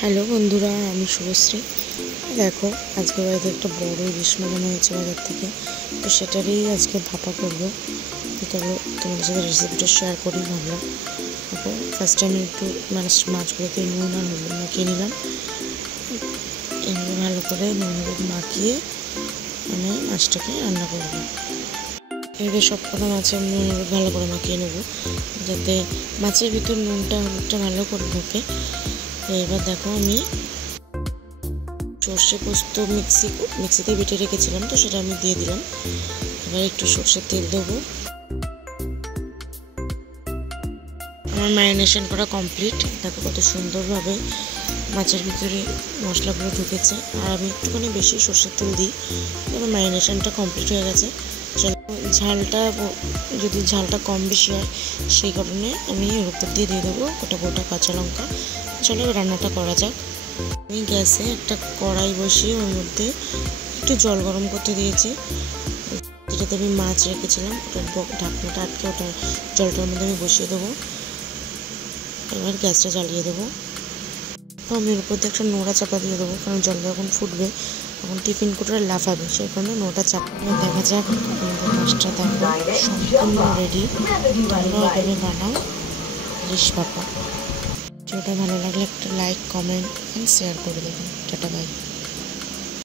Hello বন্ধুরা, আমি শুভশ্রী। দেখো, আজকে বাড়িতে একটা বড় ইলিশ মাছ হয়েছে বাজার থেকে, তো সেটারই আজকে ভাপা করবো। চলো তোমাদের সাথে রেসিপিটা শেয়ার করি ভাবলাম। দেখো, ফার্স্টে আমি একটু মাছগুলোতে নুন আর হলুদ মাখিয়ে নিলাম। এভাবে ভালো করে নুন হলুদ মাখিয়ে আমি মাছটাকে রান্না করবো। এভাবে সব কটা মাছের নুন হলুদ ভালো করে মাখিয়ে নেবো, যাতে মাছের ভিতর নুনটা হলুদটা ভালো করে ঢোকে। এবার দেখো, আমি সর্ষে পোস্ত মিক্সিতে বেটে রেখেছিলাম, তো সেটা আমি দিয়ে দিলাম। এবার একটু সর্ষের তেল দেবো। আমার ম্যারিনেশন করা কমপ্লিট। দেখো কত সুন্দরভাবে মাছের ভিতরে মশলাগুলো ঢুকেছে। আর আমি একটুখানি বেশি সর্ষের তেল দিই, আমার ম্যারিনেশনটা কমপ্লিট হয়ে গেছে। যদি ঝালটা কম বেশি হয়, সেই কারণে আমি এর উপর দিয়ে দেবো গোটা কাঁচা লঙ্কা। চলো রান্নাটা করা যাক। আমি গ্যাসে একটা কড়াই বসিয়ে ওর মধ্যে একটু জল গরম করতে দিয়েছি, যেটাতে আমি মাছ রেখেছিলাম ওটার ঢাকনাটা আটকে ওটার জলটার মধ্যে আমি বসিয়ে দেবো। এবার গ্যাসটা জ্বালিয়ে দেবো। আমি এর উপর দিয়ে একটা নোড়া চাপা দিয়ে দেবো, কারণ জলটা যখন ফুটবে তখন টিফিন কোটার লাফাবে, সেই কারণে নোড়া চাপা। দেখা যাক আমাদের মাছটা দেখো সম্পূর্ণ রেডি। তোমরাও এভাবে বানাও ইলিশ ভাপা। ভিডিওটা ভালো লাগলে একটা লাইক, কমেন্ট অ্যান্ড শেয়ার করে দেবেন। Tata, by.